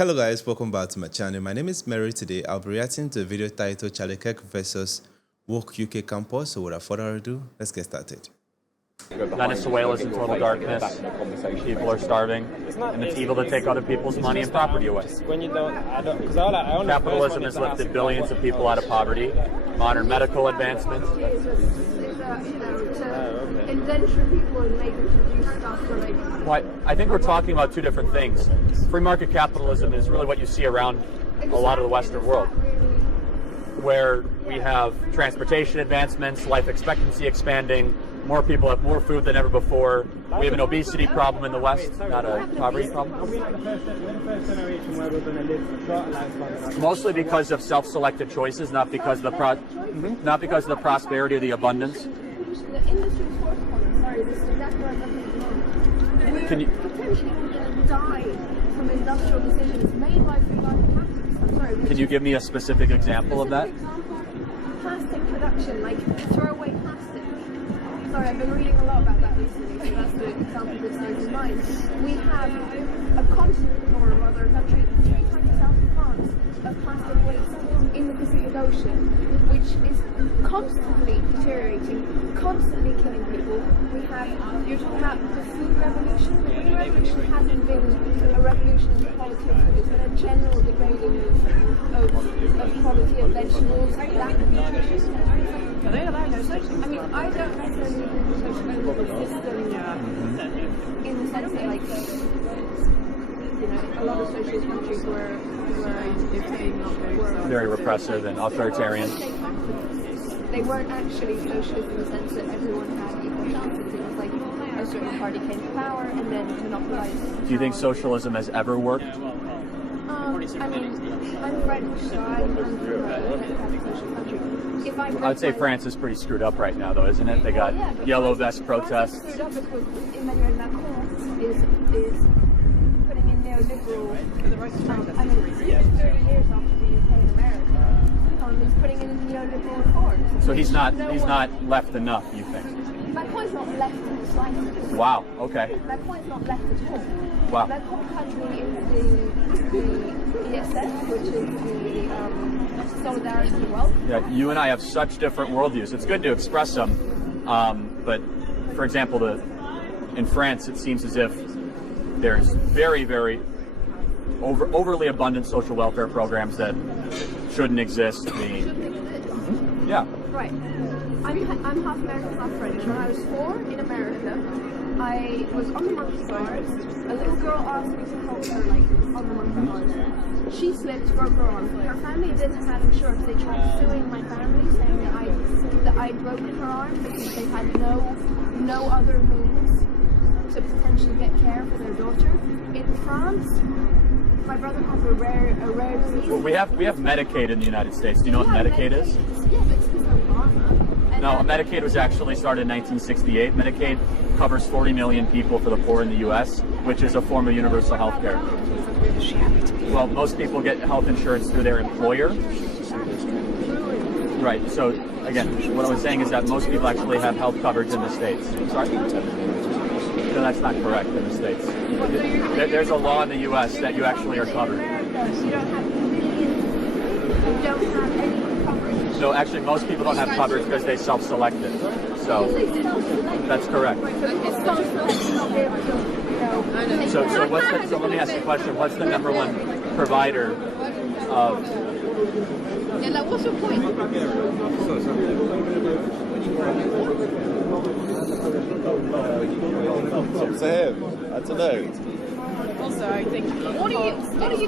Hello guys, welcome back to my channel. My name is Mary. Today I'll be reacting to a video titled Kirk versus Woke UK Campus. So without further ado, let's get started. Venezuela is in total darkness. People are starving, and it's evil to take other people's money and property away. Capitalism has lifted billions of people out of poverty. Modern medical advancements. Indenture people and make them do stuff for like. Well, I think we're talking about two different things. Free market capitalism is really what you see around a lot of the Western world, where we have transportation advancements, life expectancy expanding, more people have more food than ever before. We have an obesity problem in the West, not a poverty problem. Mostly because of self-selected choices, not because of the prosperity or the abundance. The industry is sorry, this is exactly what I'm Can you potentially going to die from industrial decisions made by free market capitalists. I'm sorry. Can you give me a specific example of that? Plastic production, like throwaway plastic. Sorry, I've been reading a lot about that recently, so that's the example that stays in mind. We have a continent, or rather a country, 3 times south of France, of plastic waste in the Pacific Ocean, which is constantly deteriorating, constantly killing people. We have, you're talking about the food revolution. The food revolution hasn't been a revolution in the quality of food, it's been a general degrading of quality of vegetables, lack of nutrition. I mean, I don't necessarily think the socialism is a system in the sense that, like, you know, a lot of socialist countries were Very repressive and authoritarian. They weren't actually socialist in the sense that everyone had equal chances. It was like a certain party came to power and then monopolized. Do you think socialism has ever worked? I mean, I'm French, so I'm from a social country. If I would say France is pretty screwed up right now, though, isn't it? They got yellow vest protests. Screwed up because Emmanuel Macron is putting in neoliberal. I mean, 30 years after the UK and America, he's putting in neoliberal reforms. So he's not left enough, you think? Macron's not left in the slightest. Wow. Okay. Macron's not left at all. Wow. Macron country is the ESS, which is the solidarity and wealth. Yeah, you and I have such different worldviews. It's good to express them, but for example, in France, it seems as if there's very, very overly abundant social welfare programs that shouldn't exist. Yeah. Right. I'm half American, half French. When I was 4 in America, I was on the monkey bars. A little girl asked me to help her, like, on the monkey bars. She slipped, broke her arm. Her family didn't have insurance. They tried suing my family, saying that I'd broken her arm because they had no other means to potentially get care for their daughter. In France, my brother has a rare disease. Well, we have Medicaid in the United States. Do you know what Medicaid is? Yeah, but it's Obama. No, Medicaid was actually started in 1968. Medicaid covers 40 million people for the poor in the U.S., which is a form of universal health care. Well, most people get health insurance through their employer. Right, so again, what I was saying is that most people actually have health coverage in the States. Sorry? No, that's not correct in the States. There's a law in the U.S. that you actually are covered. You don't have any coverage. No, actually, most people don't have coverage because they self-selected. So that's correct. So let me ask you a question. What's the number one provider of? Yeah, like, what's your point? To him, I don't know. Also, I think. What do you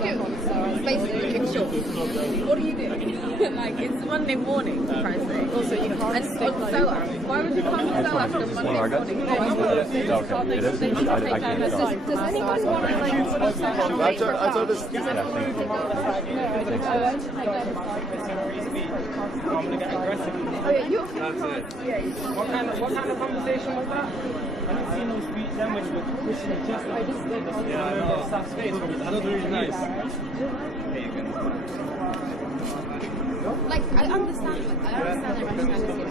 do? Basically, in short, what do you do? Like, it's Monday morning, for Christ's sake. Also, you can't And stick like SOAS. Why would you come to SOAS on Monday morning? Okay, it is. I can't tell. Does anyone want to, like, I don't understand. Yeah, thank you. I'm gonna get aggressive. Oh, yeah, you're What kind of conversation was that? I didn't see no speech then when you were pushing just like this. Yeah, staff's face. That was really nice. like, I understand the rationality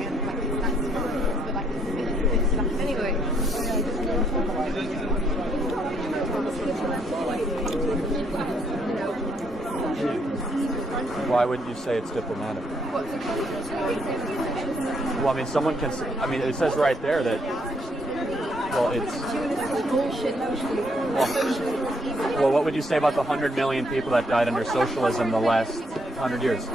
and, like, that's fine, but, like, it's like, anyway. You know, Why wouldn't you say it's diplomatic? Well, I mean, someone can. I mean, it says right there that. Well, it's. Well, what would you say about the 100 million people that died under socialism the last 100 years?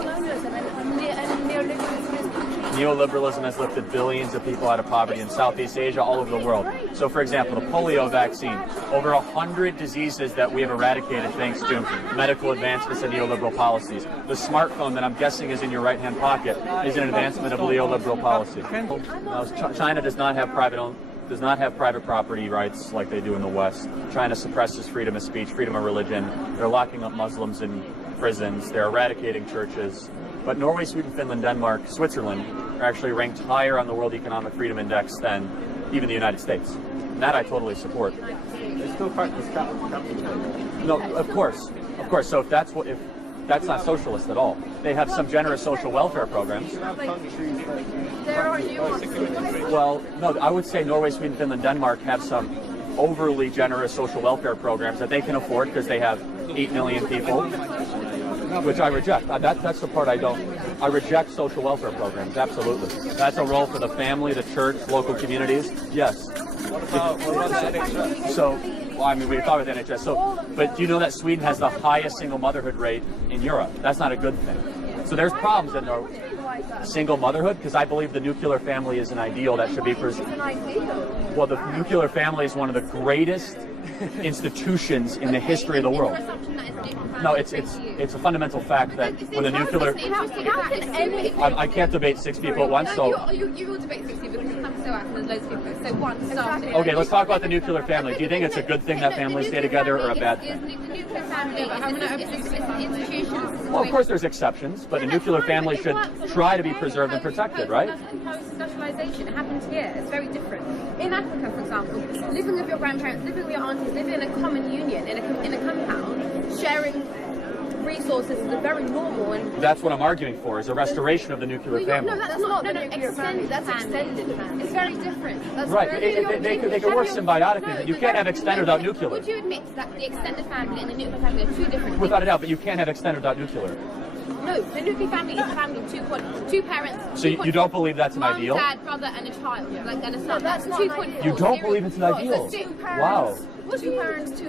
Neoliberalism has lifted billions of people out of poverty in Southeast Asia, all over the world. So, for example, the polio vaccine, over 100 diseases that we have eradicated thanks to medical advancements and neoliberal policies. The smartphone that I'm guessing is in your right-hand pocket is an advancement of neoliberal policy. Now, China does not have private property rights like they do in the West. China suppresses freedom of speech, freedom of religion. They're locking up Muslims in prisons. They're eradicating churches. But Norway, Sweden, Finland, Denmark, Switzerland are actually ranked higher on the World Economic Freedom Index than even the United States. And that I totally support. It's still practice capitalism. No, of course. So if that's not socialist at all. They have some generous social welfare programs. There are nuances. Well, no, I would say Norway, Sweden, Finland, Denmark have some overly generous social welfare programs that they can afford because they have 8 million people, which I reject. That's the part I don't. I reject social welfare programs, absolutely. That's a role for the family, the church, local communities. Yes. So, well, I mean, we talk about the NHS. So, but do you know that Sweden has the highest single motherhood rate in Europe? That's not a good thing. So there's problems in Norway. Single motherhood, because I believe the nuclear family is an ideal that should be preserved. Well, the nuclear family is one of the greatest institutions in the history of the world. No, it's a fundamental fact that when the nuclear... I can't debate 6 people at once, so... You will debate 6 people because you have SOAS and there's loads of people. So one, starting... Okay, let's talk about the nuclear family. Do you think it's a good thing that families stay together or a bad thing? The nuclear family is an institution. Well, of course there's exceptions, but a nuclear family should try to be preserved and protected, right? Socialization happens here. It's very different. In Africa, for example, living with your grandparents, living with your aunties, living in a common union, in a compound, sharing resources is very normal. And that's what I'm arguing for, is a restoration of the nuclear family. No, that's not. Extended. That's extended. It's very different. That's right. They could work symbiotically, but you can't have extended without nuclear. Would you admit that the extended family and the nuclear family are 2 different things? Without a doubt, but you can't have extended without nuclear. No, the nuclear family is a family of 2 parents. So you don't believe that's an ideal? Mom, dad, brother, and a child. Like, and a son. That's 2.4. You don't believe it's an ideal? Wow. 2 parents, 2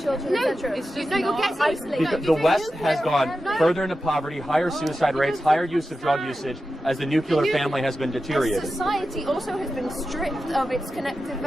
children, etc. No, you're getting isolated. The West has gone further into poverty, higher suicide rates, higher use of drug usage, as the nuclear family has been deteriorated. Society also has been stripped of its connective,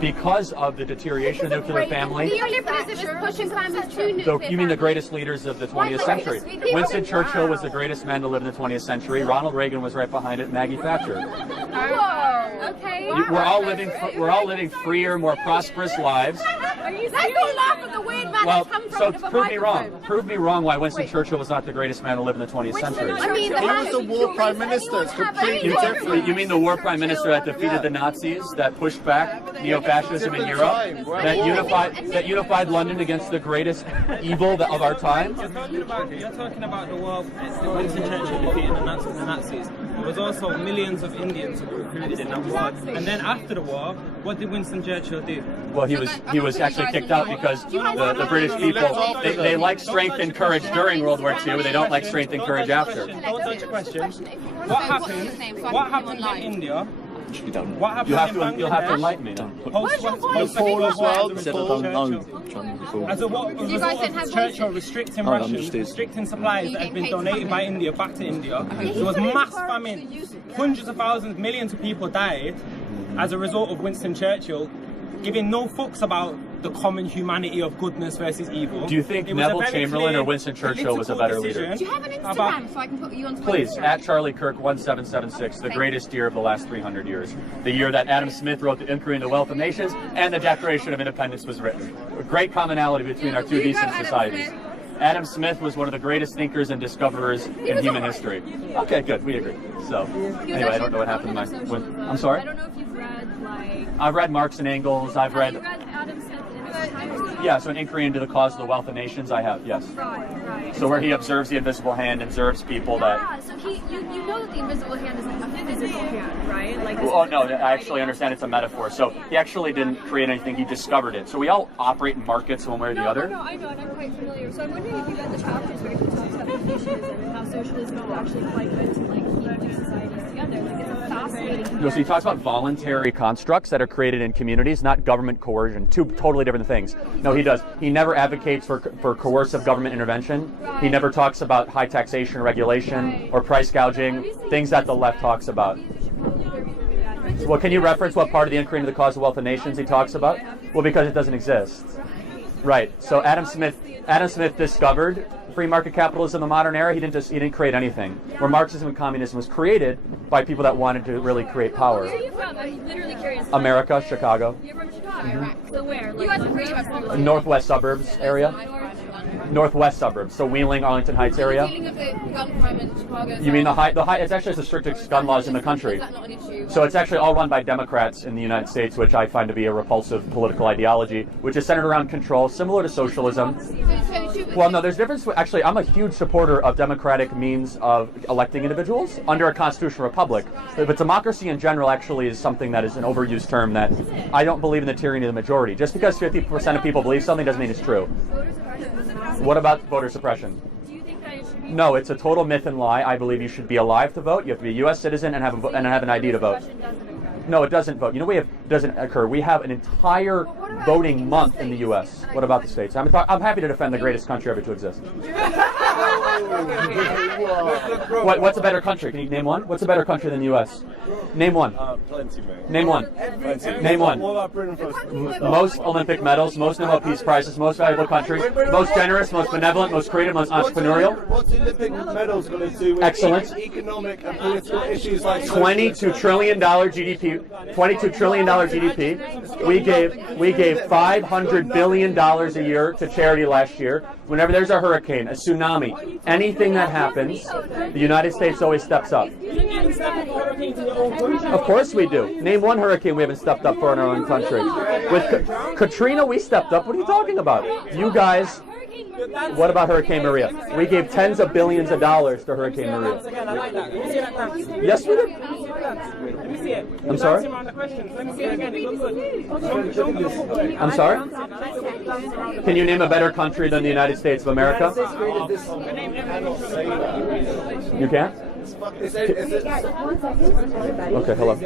because of the deterioration of the nuclear family. Neoliberalism is pushing families to nuclear. You mean the greatest leaders of the 20th century? Winston Churchill was the greatest man to live in the 20th century. Ronald Reagan was right behind it. Maggie Thatcher. Whoa. Okay. We're all living freer, more prosperous lives. Let's don't laugh at the weird man that's come from so prove me wrong. Prove me wrong why Winston Churchill was not the greatest man to live in the 20th century. I mean, he was the war prime minister. It's completely different. You mean the war prime minister that defeated the Nazis, that pushed back neo-fascism in Europe, that unified London against the greatest evil of our time? You're talking about the war Winston Churchill defeating the Nazis. There was also millions of Indians who were recruited in that war. And then after the war, what did Winston Churchill do? Well, he was actually kicked out because the British people, they like strength and courage during World War II, they don't like strength and courage after. Don't touch the question. What happened in India? What happened You'll have to enlighten me now. Paul as well. As a result of Churchill restricting rations, restricting supplies that had been donated by India back to India, there was mass famine. Hundreds of thousands, millions of people died as a result of Winston Churchill giving no fucks about the common humanity of goodness versus evil. Do you think Neville Chamberlain or Winston Churchill was a better leader? Do you have an Instagram so I can put you on Twitter? Please, at Charlie Kirk 1776, the greatest year of the last 300 years. The year that Adam Smith wrote The Inquiry into the Wealth of Nations and the Declaration of Independence was written. A great commonality between our 2 decent societies. Adam Smith was one of the greatest thinkers and discoverers in human history. Okay, good, we agree. So, anyway, I don't know what happened to my... I'm sorry? I don't know if you've read, I've read Marx and Engels, I've read... Have you read Adam Smith? Yeah, so an inquiry into the cause of the wealth of nations, I have, yes. Right. So where he observes the invisible hand, observes people that... So you know that the invisible hand is like a physical hand, right? Like. Oh, no, I actually understand it's a metaphor. So he actually didn't create anything, he discovered it. So we all operate in markets one way or the other. No, I know, and I'm quite familiar. So I'm wondering if you read the chapters where he talks about Confucianism and how socialism is actually quite good to like keep two societies together. Like it's a fascinating. So he talks about voluntary constructs that are created in communities, not government coercion. Two totally different things. No, he does. He never advocates for coercive government intervention. He never talks about high taxation or regulation or price gouging, things that the left talks about. Well, can you reference what part of the inquiry into the cause of wealth of nations he talks about? Well, because it doesn't exist. Right. So Adam Smith discovered free market capitalism in the modern era. He didn't create anything. Where Marxism and communism was created by people that wanted to really create power. Where are you from? I'm literally curious. America, Chicago. You're from Chicago. So where? Like, you guys are pretty much Northwest suburbs area. Northwest suburbs, so Wheeling, Arlington Heights area. Dealing with the gun crime in Chicago. You mean the high? It's actually the strictest gun laws in the country. Is that not an issue? So it's actually all run by Democrats in the United States, which I find to be a repulsive political ideology, which is centered around control, similar to socialism. Well, no, there's a difference. Actually, I'm a huge supporter of democratic means of electing individuals under a constitutional republic. But democracy in general actually is something that is an overused term that I don't believe in the tyranny of the majority. Just because 50% of people believe something doesn't mean it's true. What about voter suppression? Do you think that it should be? No, it's a total myth and lie. I believe you should be alive to vote. You have to be a U.S. citizen and have an ID to vote. No, it doesn't vote. You know, doesn't occur. We have an entire voting month in the U.S. What about the states? I'm happy to defend the greatest country ever to exist. What's a better country? Can you name one? What's a better country than the U.S.? Name one. Plenty, mate. Name one. Name one. What about Britain first? Most Olympic medals, most Nobel Peace Prizes, most valuable country, most generous, most benevolent, most creative, most entrepreneurial. What's Olympic medals going to do with Excellent. economic and political issues like $22 trillion GDP. $22 trillion GDP. We gave $500 billion a year to charity last year. Whenever there's a hurricane, a tsunami, anything that happens, the United States always steps up. Of course we do. Name one hurricane we haven't stepped up for in our own country. With Katrina, we stepped up. What are you talking about? You guys. What about Hurricane Maria? We gave tens of billions of dollars to Hurricane Maria. Yes, we did. I'm sorry? I'm sorry? Can you name a better country than the United States of America? You can't? Okay, hello.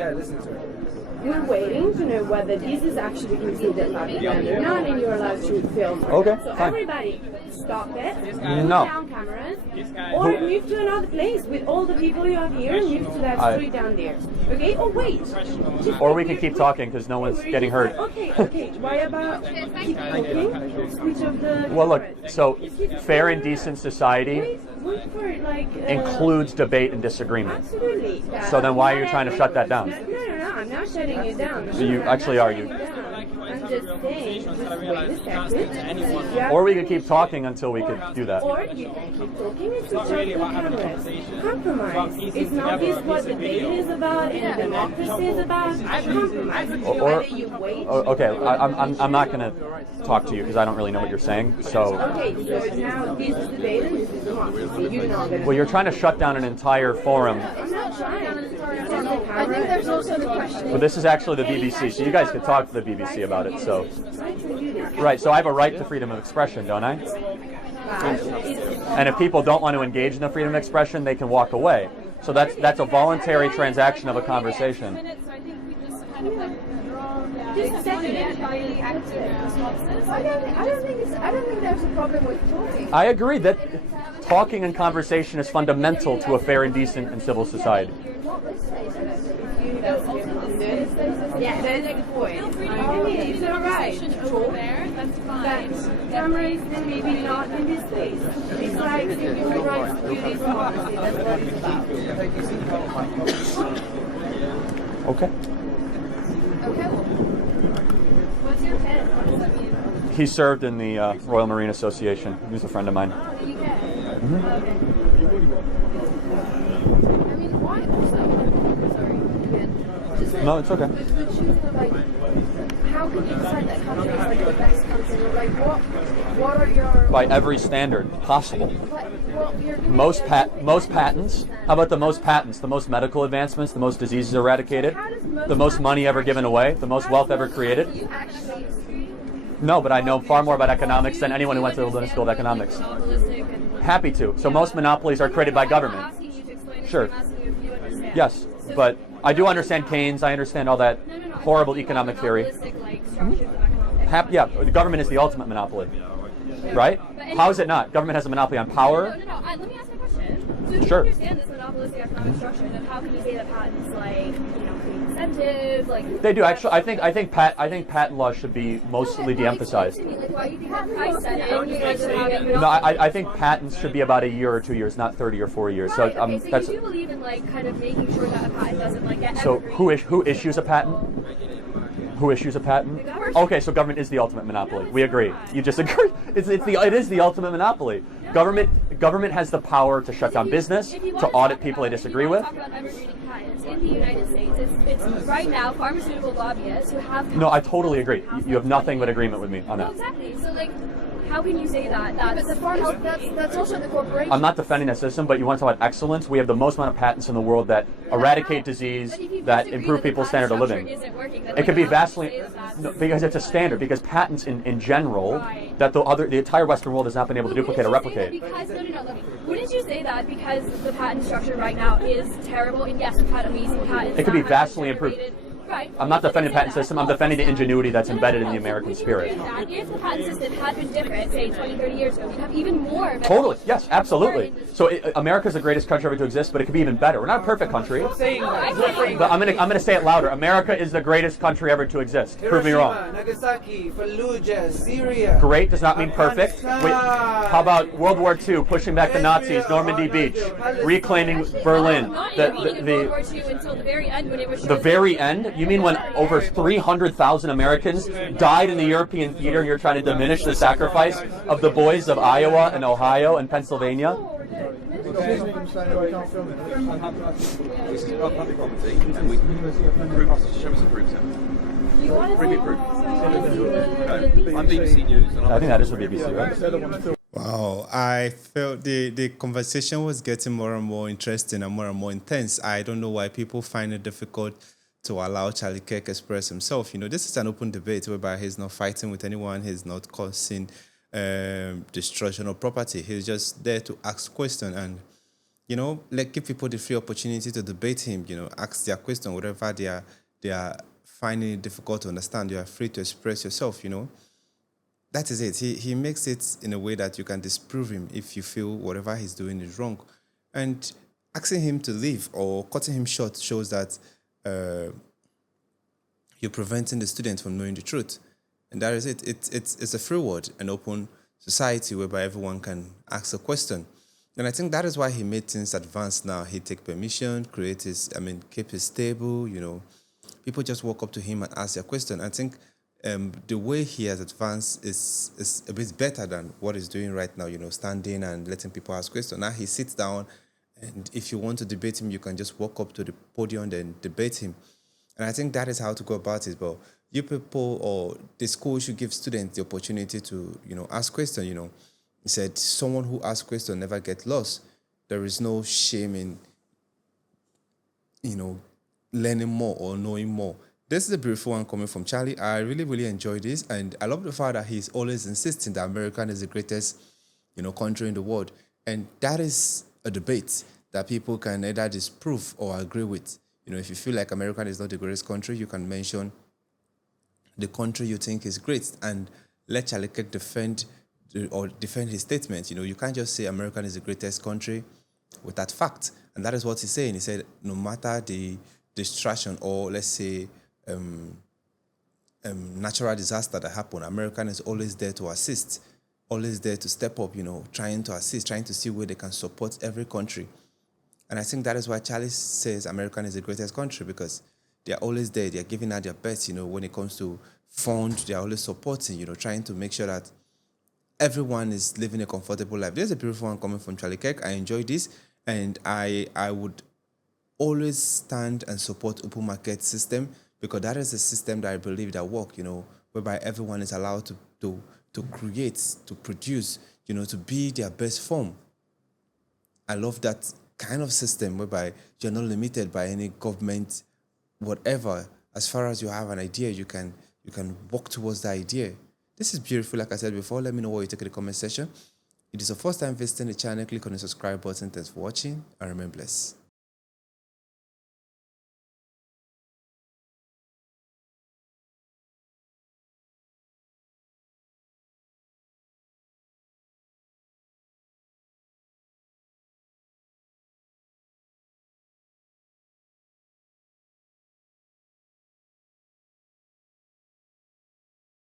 We're waiting to know whether this is actually considered propaganda. Not in you're allowed to film. Okay, so fine. everybody, stop it. No. Put down cameras. Or move to another place with all the people you have here. Move to that street down there. Okay? Oh wait. Or we can keep talking because no one's getting hurt. Okay. Why about keep talking? Switch of the. Well, look. So, fair and decent society Wait for it, like, includes debate and disagreement. Absolutely. So then why are you trying to shut that down? No, I'm not shutting you down. So you actually are you. I'm just saying, just wait a second. Or we could keep talking until we could do that. Or you can keep talking and switch off the cameras. Compromise. It's not this what debate is about and democracy is about. Compromise. Okay, I'm not going to talk to you because I don't really know what you're saying. So. Okay, so now this is debate and this is democracy. You're not going to. Well, you're trying to shut down an entire forum. I'm not trying. I think there's also the question. Well, this is actually the BBC, so you guys could talk to the BBC about it. So, right. So I have a right to freedom of expression, don't I? And if people don't want to engage in the freedom of expression, they can walk away. So that's a voluntary transaction of a conversation. I don't think there's a problem with talking. I agree that talking and conversation is fundamental to a fair and decent and civil society. Yeah, that's a good point. It's alright. That's fine. Cameras then maybe not in this place. It's like the human rights to this democracy. That's what it's about. Okay. Okay. What's your pet? He served in the Royal Marine Association. He's a friend of mine. I mean, why also? Sorry, again. No, it's okay. How can you decide that country is like the best country? something, like what are your... By every standard possible. Most patents. How about the most patents? The most medical advancements, the most diseases eradicated, the most money ever given away, the most wealth ever created. No, but I know far more about economics than anyone who went to the London School of Economics. Happy to. So most monopolies are created by government. Sure. Yes, but I do understand Keynes. I understand all that horrible economic theory. Yeah, the government is the ultimate monopoly, right? How is it not? Government has a monopoly on power. No. Let me ask a question. So if Sure. you understand this monopolistic economic structure, then how can you say that patents create incentives, They do actually. I think patent law should be mostly de-emphasized. Why do you think that price setting? No, I think patents should be about a year or 2 years, not 30 or 40 years. Right, So so that's. you do believe in kind of making sure that a patent doesn't get So evergreen. who issues a patent? Who issues a patent? Okay, so government is the ultimate monopoly. We agree. You just agree. It is the ultimate monopoly. Government has the power to shut down business, to audit people they disagree with. Talk about evergreening patents in the United States. It's right now pharmaceutical lobbyists who have. No, I totally agree. You have nothing but agreement with me on No, that. exactly. So how can you say that? That's that's also the corporation. I'm not defending that system, but you want to talk about excellence? We have the most amount of patents in the world that eradicate disease, that improve people's standard of living. It could be vastly, no, because it's a standard, because patents in general, that the entire Western world has not been able to duplicate or replicate. Because, wouldn't you say that because the patent structure right now is terrible, and yes, we've had amazing patents. It could be that have vastly improved. generated- Right. I'm not defending the patent system, I'm defending the ingenuity that's embedded in the American spirit. If the patent system had been different, say 20, 30 years ago, we'd have even more. Totally, yes, absolutely. So America's the greatest country ever to exist, but it could be even better. We're not a perfect country, but I'm gonna say it louder. America is the greatest country ever to exist. Prove me wrong. Nagasaki, Fallujah, Syria. Great does not mean perfect. Wait, how about World War II, pushing back the Nazis, Normandy Beach, reclaiming Berlin, World War II until the very end when it was. the very end? You mean when over 300,000 Americans died in the European theater and you're trying to diminish the sacrifice of the boys of Iowa and Ohio and Pennsylvania? This is a public property, and we proof. Show us the proof, Sam. Bring me proof. I'm BBC News. And I think that is the BBC, right? Wow, I felt the conversation was getting more and more interesting and more intense. I don't know why people find it difficult to allow Charlie Kirk express himself. This is an open debate whereby he's not fighting with anyone, he's not causing destruction of property. He's just there to ask questions and, give people the free opportunity to debate him, ask their question, whatever they are finding it difficult to understand. You are free to express yourself, That is it. He makes it in a way that you can disprove him if you feel whatever he's doing is wrong. And asking him to leave or cutting him short shows that you're preventing the student from knowing the truth. And that is it. It's a free world, an open society whereby everyone can ask a question. And I think that is why he made things advanced now. He take permission, keep his stable, People just walk up to him and ask their question. I think the way he has advanced is a bit better than what he's doing right now, standing and letting people ask questions. Now he sits down, and if you want to debate him, you can just walk up to the podium and debate him. And I think that is how to go about it. But you people or the school should give students the opportunity to, ask questions, He said, someone who asks questions never gets lost. There is no shame in, learning more or knowing more. This is a beautiful one coming from Charlie. I really, really enjoy this. And I love the fact that he's always insisting that America is the greatest, country in the world. And that is a debate that people can either disprove or agree with. If you feel like America is not the greatest country, you can mention the country you think is great and let Charlie Kirk defend his statement. You can't just say America is the greatest country with that fact. And that is what he's saying. He said, no matter the distraction or let's say natural disaster that happen, America is always there to assist, always there to step up, trying to assist, trying to see where they can support every country. And I think that is why Charlie says America is the greatest country, because they're always there. They're giving out their best, when it comes to funds, they're always supporting, trying to make sure that everyone is living a comfortable life. There's a beautiful one coming from Charlie Kirk. I enjoy this, and I would always stand and support open market system, because that is a system that I believe that work, whereby everyone is allowed to to create, to produce, to be their best form. I love that kind of system whereby you're not limited by any government, whatever. As far as you have an idea, you can work towards the idea. This is beautiful. Like I said before, let me know what you take in the comment section. If it is your first time visiting the channel, click on the subscribe button. Thanks for watching and remain blessed.